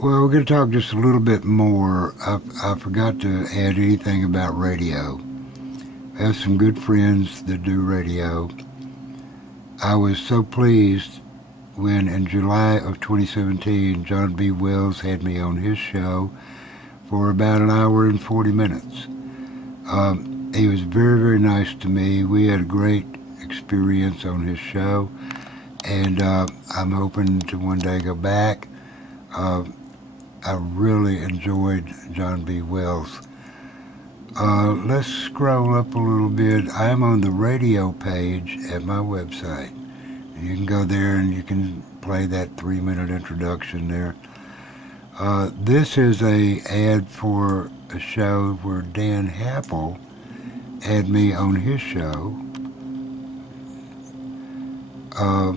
Well, we're going to talk just a little bit more. I forgot to add anything about radio. I have some good friends that do radio. I was so pleased when in July of 2017, John B. Wells had me on his show for about an hour and 40 minutes. He was very, very nice to me. We had a great experience on his show, and I'm hoping to one day go back. Uh, I really enjoyed John B. Wells. Let's scroll up a little bit. I'm on the radio page at my website. You can go there and you can play that 3-minute introduction there. This is a ad for a show where Dan Happel had me on his show. Uh,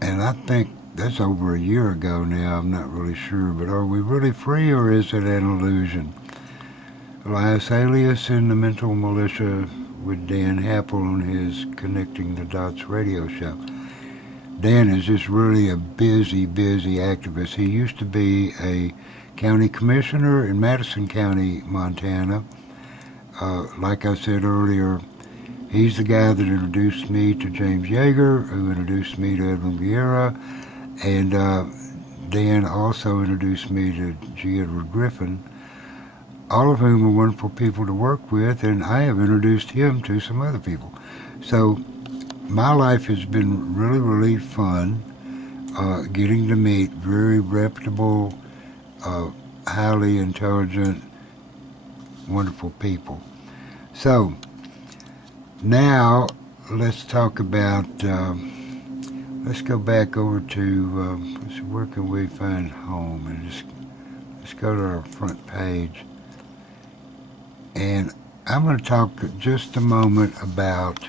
and I think that's over a year ago now. I'm not really sure. But are we really free or is it an illusion? Elias in the Mental Militia with Dan Happel on his Connecting the Dots radio show. Dan is just really a busy activist. He used to be a county commissioner in Madison County, Montana. Like I said earlier, he's the guy that introduced me to James Yeager, who introduced me to Edwin Vieira, and Dan also introduced me to G. Edward Griffin, all of whom are wonderful people to work with, and I have introduced him to some other people. So my life has been really fun, getting to meet very reputable, highly intelligent, wonderful people. So now let's talk about, let's go back over to, where can we find home? And let's go to our front page. And I'm going to talk just a moment about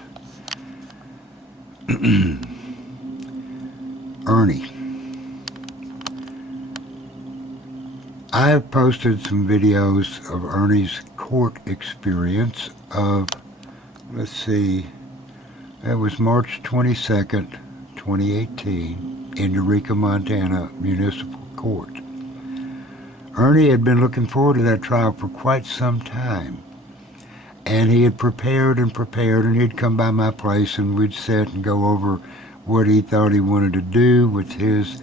Ernie. I have posted some videos of Ernie's court experience of, let's see, that was March 22nd, 2018, in Eureka, Montana Municipal Court. Ernie had been looking forward to that trial for quite some time. And he had prepared, and he'd come by my place and we'd sit and go over what he thought he wanted to do with his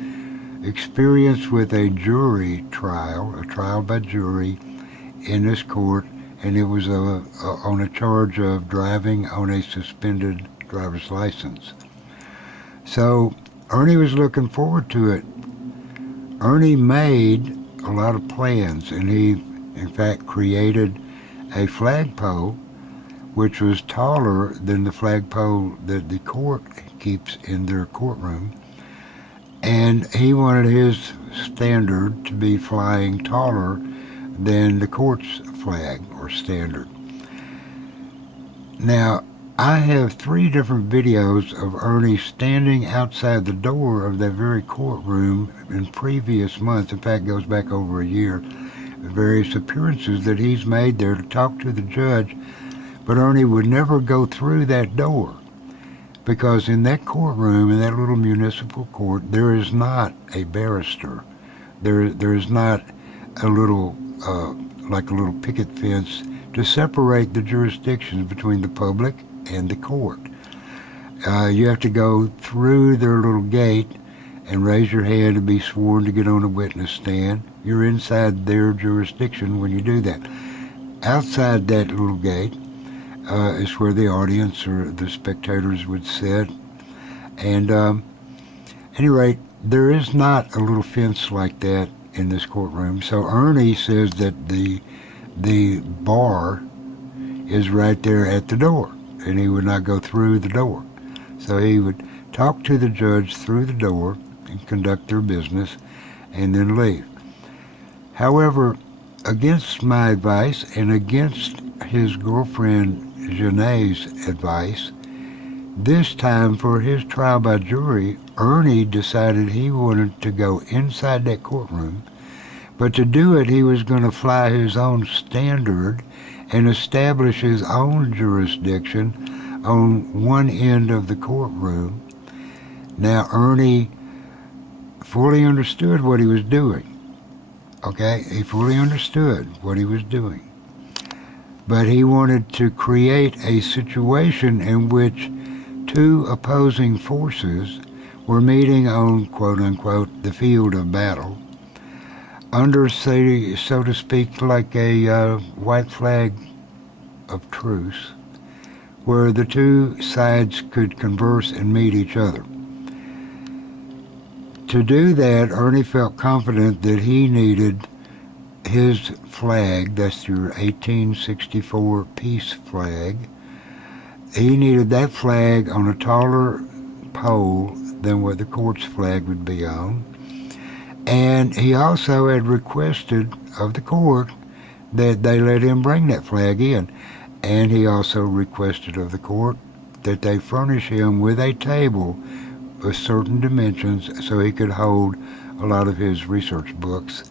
experience with a jury trial, a trial by jury in this court, and it was on a charge of driving on a suspended driver's license. So Ernie was looking forward to it. Ernie made a lot of plans, and he in fact created a flagpole which was taller than the flagpole that the court keeps in their courtroom, and he wanted his standard to be flying taller than the court's flag or standard. Now, I have 3 different videos of Ernie standing outside the door of that very courtroom in previous months. In fact, it goes back over a year. Various appearances that he's made there to talk to the judge, but Ernie would never go through that door because in that courtroom, in that little municipal court, there is not a barrister. There is not a little, like a little picket fence to separate the jurisdictions between the public and the court. You have to go through their little gate and raise your hand to be sworn to get on a witness stand. You're inside their jurisdiction when you do that. Outside that little gate is where the audience or the spectators would sit. And at any rate, there is not a little fence like that in this courtroom. So Ernie says that the bar is right there at the door, and he would not go through the door. So he would talk to the judge through the door and conduct their business and then leave. However, against my advice and against his girlfriend Janae's advice, this time for his trial by jury, Ernie decided he wanted to go inside that courtroom, but to do it he was going to fly his own standard and establish his own jurisdiction on one end of the courtroom. Now Ernie fully understood what he was doing. Okay, he fully understood what he was doing. But he wanted to create a situation in which two opposing forces were meeting on, quote-unquote, the field of battle, under, say, so to speak, like a white flag of truce, where the two sides could converse and meet each other. To do that, Ernie felt confident that he needed his flag, that's your 1864 peace flag. He needed that flag on a taller pole than what the court's flag would be on. And he also had requested of the court that they let him bring that flag in. And he also requested of the court that they furnish him with a table with certain dimensions so he could hold a lot of his research books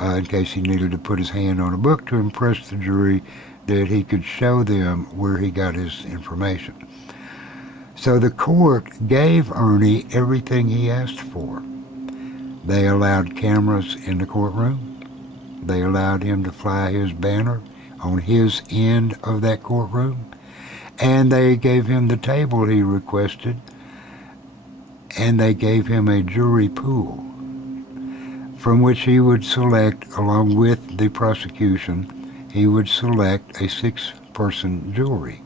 in case he needed to put his hand on a book to impress the jury that he could show them where he got his information. So the court gave Ernie everything he asked for. They allowed cameras in the courtroom. They allowed him to fly his banner on his end of that courtroom. And they gave him the table he requested. And they gave him a jury pool from which he would select, along with the prosecution, he would select a 6-person jury.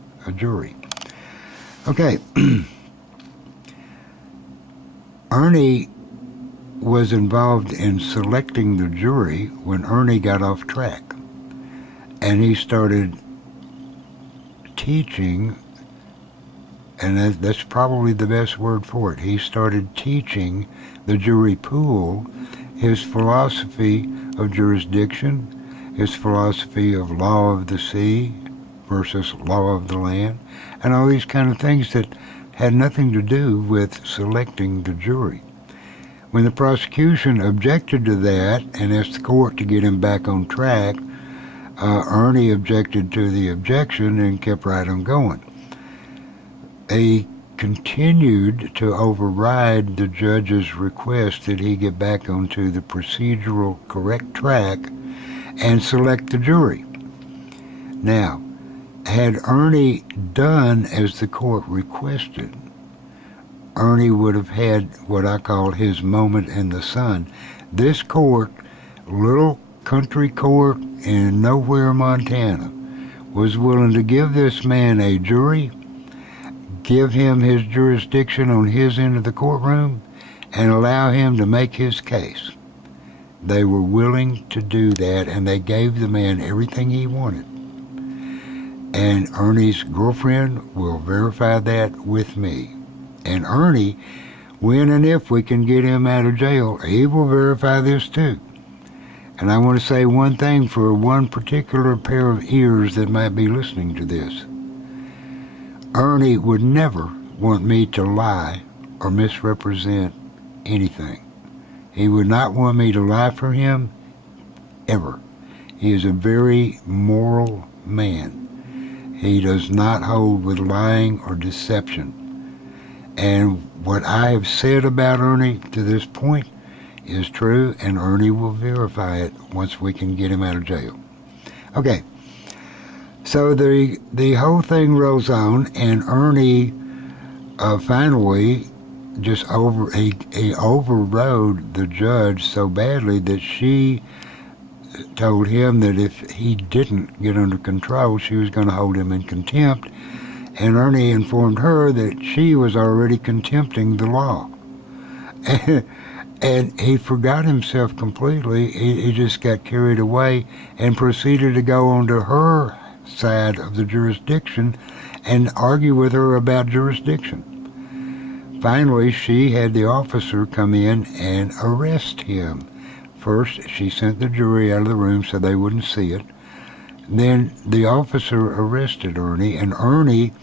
Okay. Ernie was involved in selecting the jury when Ernie got off track. And he started teaching, and that's probably the best word for it. He started teaching the jury pool his philosophy of jurisdiction, his philosophy of law of the sea versus law of the land, and all these kind of things that had nothing to do with selecting the jury. When the prosecution objected to that and asked the court to get him back on track, Ernie objected to the objection and kept right on going. He continued to override the judge's request that he get back onto the procedural correct track and select the jury. Now, had Ernie done as the court requested, Ernie would have had what I call his moment in the sun. This court, little country court in nowhere, Montana, was willing to give this man a jury, give him his jurisdiction on his end of the courtroom, and allow him to make his case. They were willing to do that, and they gave the man everything he wanted. And Ernie's girlfriend will verify that with me. And Ernie, when and if we can get him out of jail, he will verify this too. And I want to say one thing for one particular pair of ears that might be listening to this. Ernie would never want me to lie or misrepresent anything. He would not want me to lie for him, ever. He is a very moral man. He does not hold with lying or deception. And what I have said about Ernie to this point is true, and Ernie will verify it once we can get him out of jail. Okay, so the whole thing rolls on, and Ernie finally just he overrode the judge so badly that she told him that if he didn't get under control, she was going to hold him in contempt. And Ernie informed her that she was already contempting the law. And he forgot himself completely. He just got carried away and proceeded to go onto her side of the jurisdiction and argue with her about jurisdiction. Finally, she had the officer come in and arrest him. First, she sent the jury out of the room so they wouldn't see it. Then the officer arrested Ernie, and Ernie,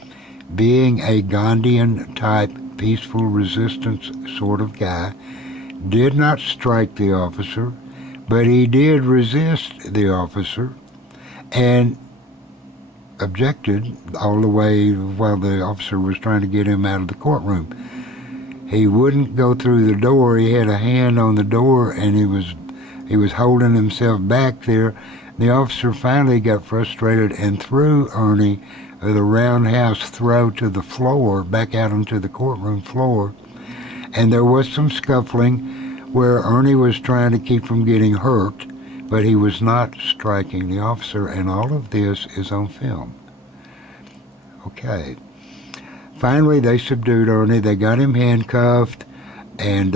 being a Gandhian-type peaceful resistance sort of guy, did not strike the officer, but he did resist the officer and objected all the way while the officer was trying to get him out of the courtroom. He wouldn't go through the door. He had a hand on the door, and he was holding himself back there. The officer finally got frustrated and threw Ernie with a roundhouse throw to the floor, back out onto the courtroom floor. And there was some scuffling where Ernie was trying to keep from getting hurt, but he was not striking the officer, and all of this is on film. Okay. Finally, they subdued Ernie. They got him handcuffed, and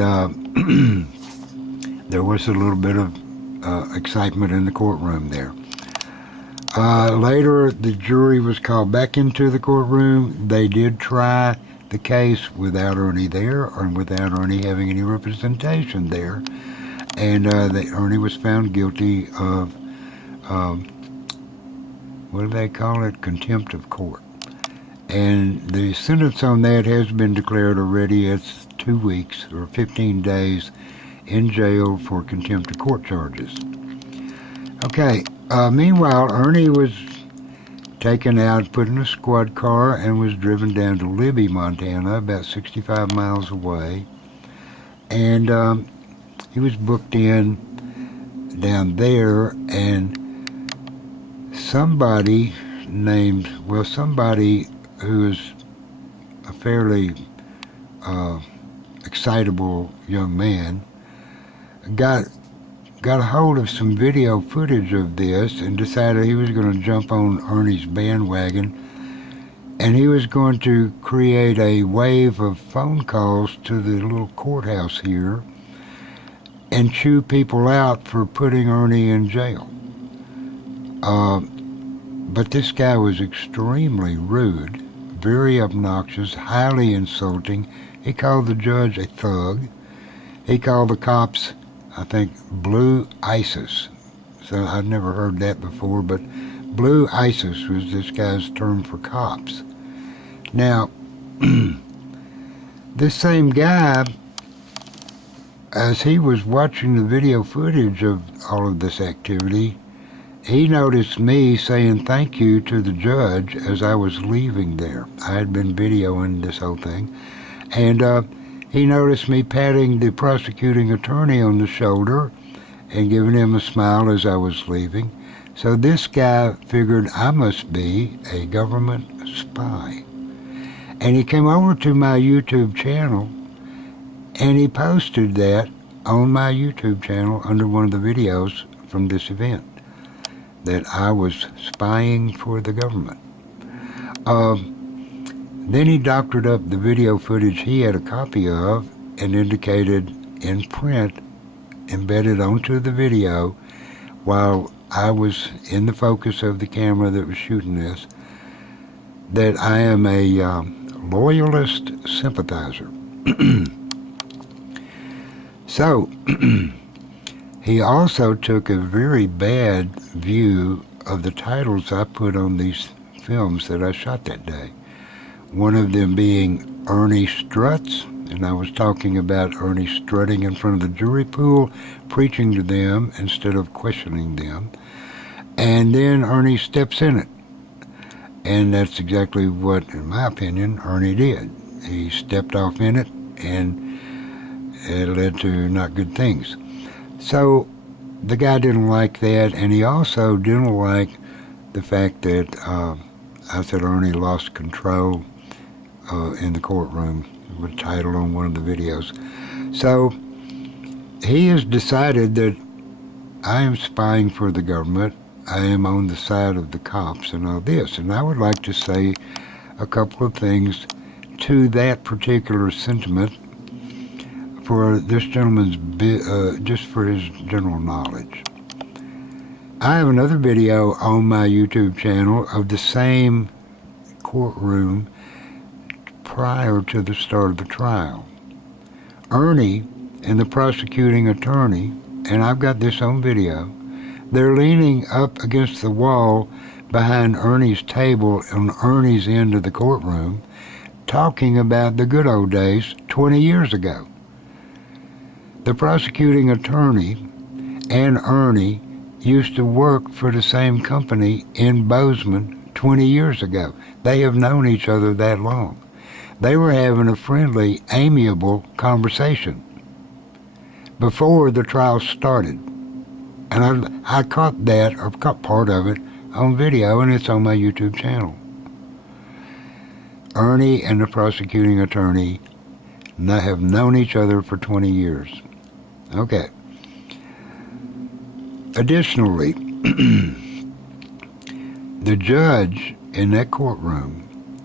there was a little bit of excitement in the courtroom there. Later, the jury was called back into the courtroom. They did try the case without Ernie there, or without Ernie having any representation there, and Ernie was found guilty of, what do they call it, contempt of court. And the sentence on that has been declared already. It's 2 weeks or 15 days in jail for contempt of court charges. Okay, meanwhile, Ernie was taken out, put in a squad car, and was driven down to Libby, Montana, about 65 miles away. And he was booked in down there, and somebody who is a fairly excitable young man got a hold of some video footage of this and decided he was going to jump on Ernie's bandwagon, and he was going to create a wave of phone calls to the little courthouse here and chew people out for putting Ernie in jail. But this guy was extremely rude, very obnoxious, highly insulting. He called the judge a thug. He called the cops, I think, Blue ISIS. So I'd never heard that before, but Blue ISIS was this guy's term for cops. Now, this same guy, as he was watching the video footage of all of this activity, he noticed me saying thank you to the judge as I was leaving there. I had been videoing this whole thing. And he noticed me patting the prosecuting attorney on the shoulder and giving him a smile as I was leaving. So this guy figured I must be a government spy. And he came over to my YouTube channel, and he posted that on my YouTube channel under one of the videos from this event, that I was spying for the government. Then he doctored up the video footage he had a copy of and indicated in print, embedded onto the video, while I was in the focus of the camera that was shooting this, that I am a loyalist sympathizer. So, he also took a very bad view of the titles I put on these films that I shot that day. One of them being Ernie Struts, and I was talking about Ernie strutting in front of the jury pool, preaching to them instead of questioning them. And then Ernie steps in it. And that's exactly what, in my opinion, Ernie did. He stepped off in it, and it led to not good things. So the guy didn't like that, and he also didn't like the fact that I said Ernie lost control in the courtroom, with a title on one of the videos. So he has decided that I am spying for the government. I am on the side of the cops and all this. And I would like to say a couple of things to that particular sentiment for this gentleman's, just for his general knowledge. I have another video on my YouTube channel of the same courtroom prior to the start of the trial. Ernie and the prosecuting attorney, and I've got this on video, they're leaning up against the wall behind Ernie's table on Ernie's end of the courtroom, talking about the good old days 20 years ago. The prosecuting attorney and Ernie used to work for the same company in Bozeman 20 years ago. They have known each other that long. They were having a friendly, amiable conversation before the trial started. And I caught that, or caught part of it, on video, and it's on my YouTube channel. Ernie and the prosecuting attorney have known each other for 20 years. Okay. Additionally, the judge in that courtroom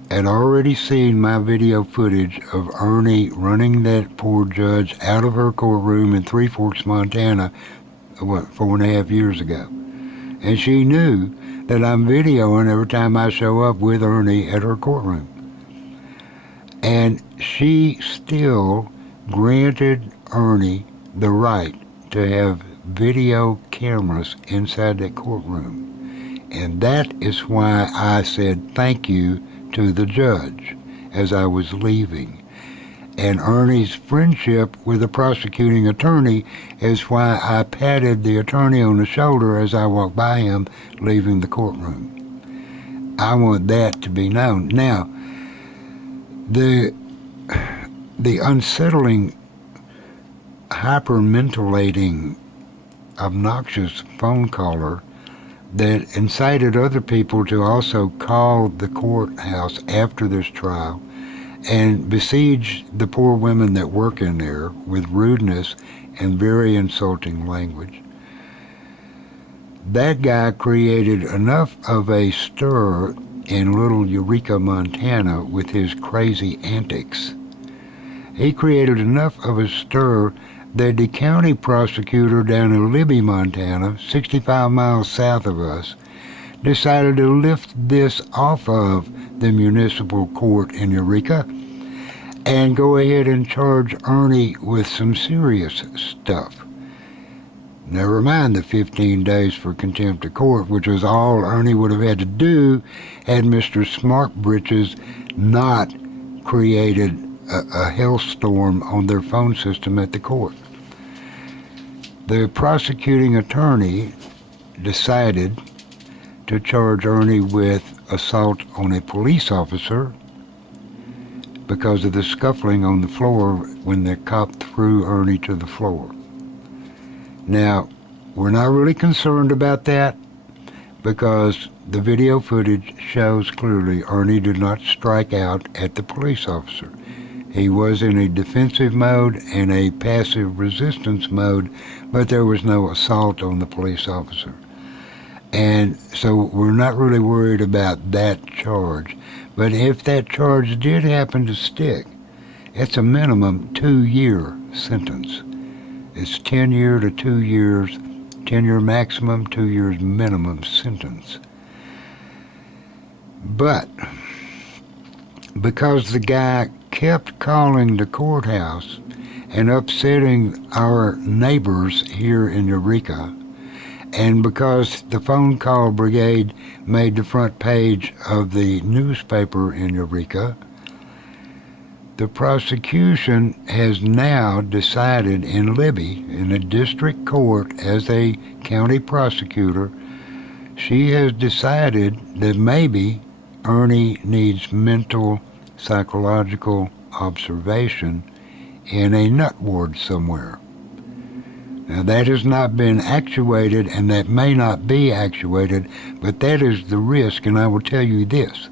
had already seen my video footage of Ernie running that poor judge out of her courtroom in Three Forks, Montana, 4.5 years ago. And she knew that I'm videoing every time I show up with Ernie at her courtroom. And she still granted Ernie the right to have video cameras inside that courtroom. And that is why I said thank you to the judge as I was leaving. And Ernie's friendship with the prosecuting attorney is why I patted the attorney on the shoulder as I walked by him leaving the courtroom. I want that to be known. Now, the unsettling, hyperventilating, obnoxious phone caller that incited other people to also call the courthouse after this trial and besiege the poor women that work in there with rudeness and very insulting language. That guy created enough of a stir in little Eureka, Montana with his crazy antics. He created enough of a stir that the county prosecutor down in Libby, Montana, 65 miles south of us, decided to lift this off of the municipal court in Eureka and go ahead and charge Ernie with some serious stuff. Never mind the 15 days for contempt of court, which was all Ernie would have had to do had Mr. Smartbritches not created a hellstorm on their phone system at the court. The prosecuting attorney decided to charge Ernie with assault on a police officer because of the scuffling on the floor when the cop threw Ernie to the floor. Now, we're not really concerned about that because the video footage shows clearly Ernie did not strike out at the police officer. He was in a defensive mode and a passive resistance mode, but there was no assault on the police officer. And so we're not really worried about that charge. But if that charge did happen to stick, it's a minimum 2-year sentence. It's 10 year to 2 years, 10 year maximum, 2 years minimum sentence. But because the guy kept calling the courthouse and upsetting our neighbors here in Eureka, and because the phone call brigade made the front page of the newspaper in Eureka, the prosecution has now decided in Libby, in the district court as a county prosecutor, she has decided that maybe Ernie needs mental, psychological observation in a nut ward somewhere. Now that has not been actuated, and that may not be actuated, but that is the risk, and I will tell you this.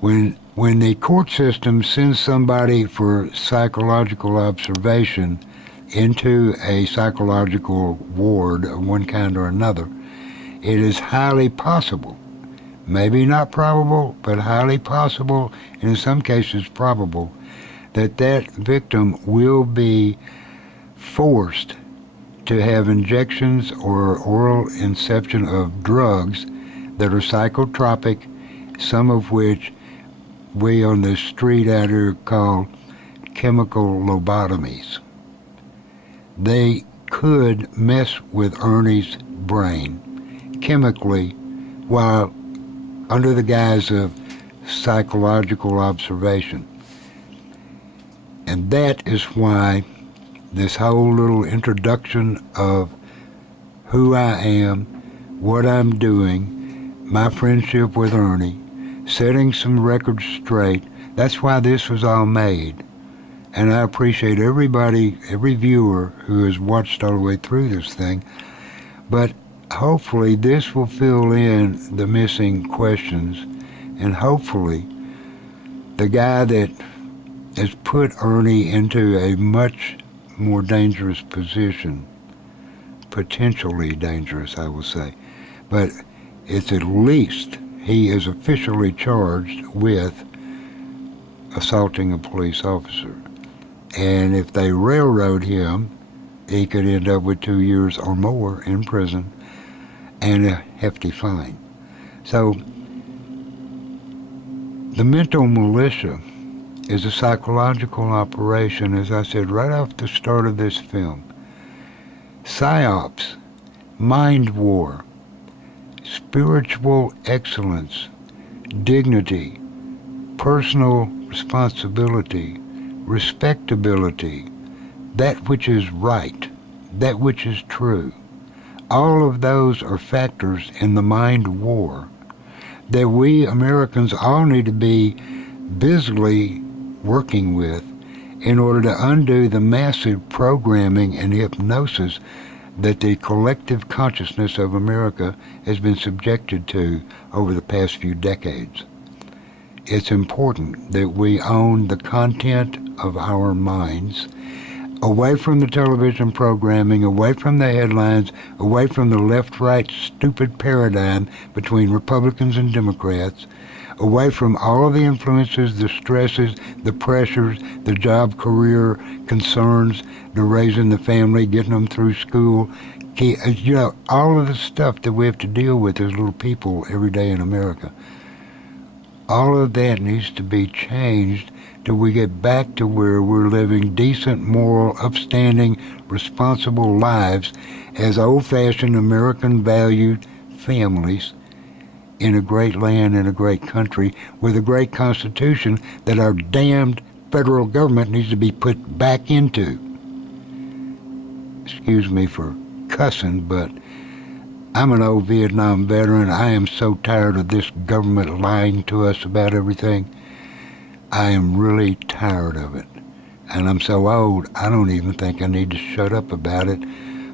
When the court system sends somebody for psychological observation into a psychological ward of one kind or another, it is highly possible, maybe not probable, but highly possible, and in some cases probable, that that victim will be forced to have injections or oral inception of drugs that are psychotropic, some of which we on the street out here call chemical lobotomies. They could mess with Ernie's brain chemically while under the guise of psychological observation. And that is why this whole little introduction of who I am, what I'm doing, my friendship with Ernie, setting some records straight, That's why this was all made. And I appreciate everybody, every viewer who has watched all the way through this thing. But hopefully this will fill in the missing questions. And hopefully the guy that has put Ernie into a much more dangerous position, potentially dangerous, I will say, but it's at least he is officially charged with assaulting a police officer. And if they railroad him, he could end up with 2 years or more in prison and a hefty fine. So the mental militia is a psychological operation, as I said right off the start of this film. Psyops, mind war, spiritual excellence, dignity, personal responsibility, respectability, that which is right, that which is true. All of those are factors in the mind war that we Americans all need to be busily working with in order to undo the massive programming and hypnosis that the collective consciousness of America has been subjected to over the past few decades. It's important that we own the content of our minds, away from the television programming, away from the headlines, away from the left-right stupid paradigm between Republicans and Democrats, away from all of the influences, the stresses, the pressures, the job career concerns, the raising the family, getting them through school, all of the stuff that we have to deal with as little people every day in America. All of that needs to be changed till we get back to where we're living decent, moral, upstanding, responsible lives as old-fashioned American valued families in a great land, in a great country, with a great constitution that our damned federal government needs to be put back into. Excuse me for cussing, but I'm an old Vietnam veteran. I am so tired of this government lying to us about everything. I am really tired of it. And I'm so old, I don't even think I need to shut up about it.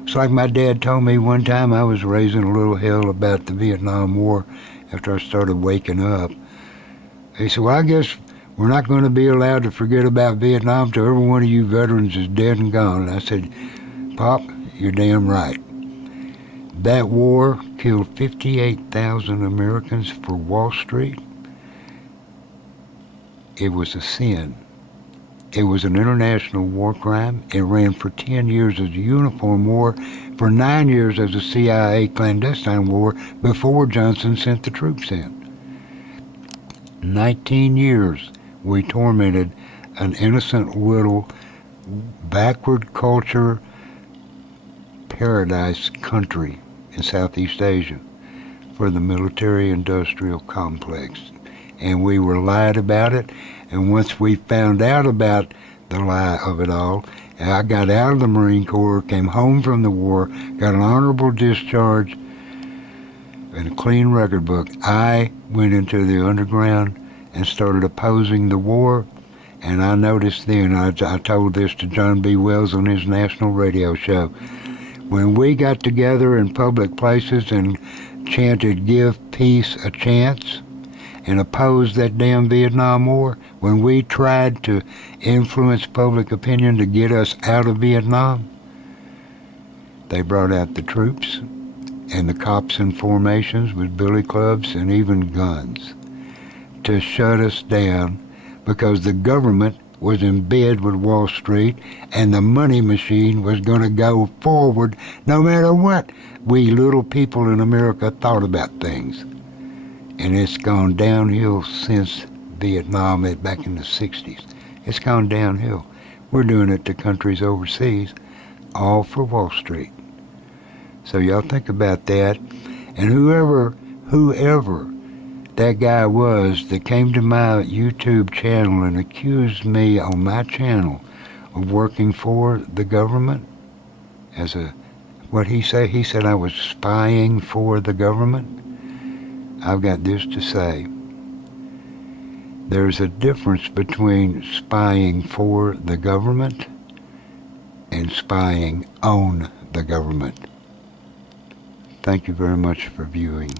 It's like my dad told me one time. I was raising a little hell about the Vietnam War after I started waking up. He said, well, I guess we're not going to be allowed to forget about Vietnam till every one of you veterans is dead and gone. And I said, Pop, you're damn right. That war killed 58,000 Americans for Wall Street. It was a sin. It was an international war crime. It ran for 10 years as a uniform war, for 9 years as a CIA clandestine war before Johnson sent the troops in. 19 years we tormented an innocent little backward culture paradise country in Southeast Asia for the military-industrial complex. And we were lied about it, and once we found out about the lie of it all, and I got out of the Marine Corps, came home from the war, got an honorable discharge and a clean record book, I went into the underground and started opposing the war. And I noticed then, I told this to John B. Wells on his national radio show, when we got together in public places and chanted, give peace a chance, and opposed that damn Vietnam War, when we tried to influence public opinion to get us out of Vietnam, they brought out the troops and the cops in formations with billy clubs and even guns to shut us down, because the government was in bed with Wall Street and the money machine was going to go forward no matter what we little people in America thought about things. And it's gone downhill since Vietnam back in the 60s. It's gone downhill. We're doing it to countries overseas, all for Wall Street. So y'all think about that. And whoever that guy was that came to my YouTube channel and accused me on my channel of working for the government as what he said? He said I was spying for the government. I've got this to say. There's a difference between spying for the government and spying on the government. Thank you very much for viewing.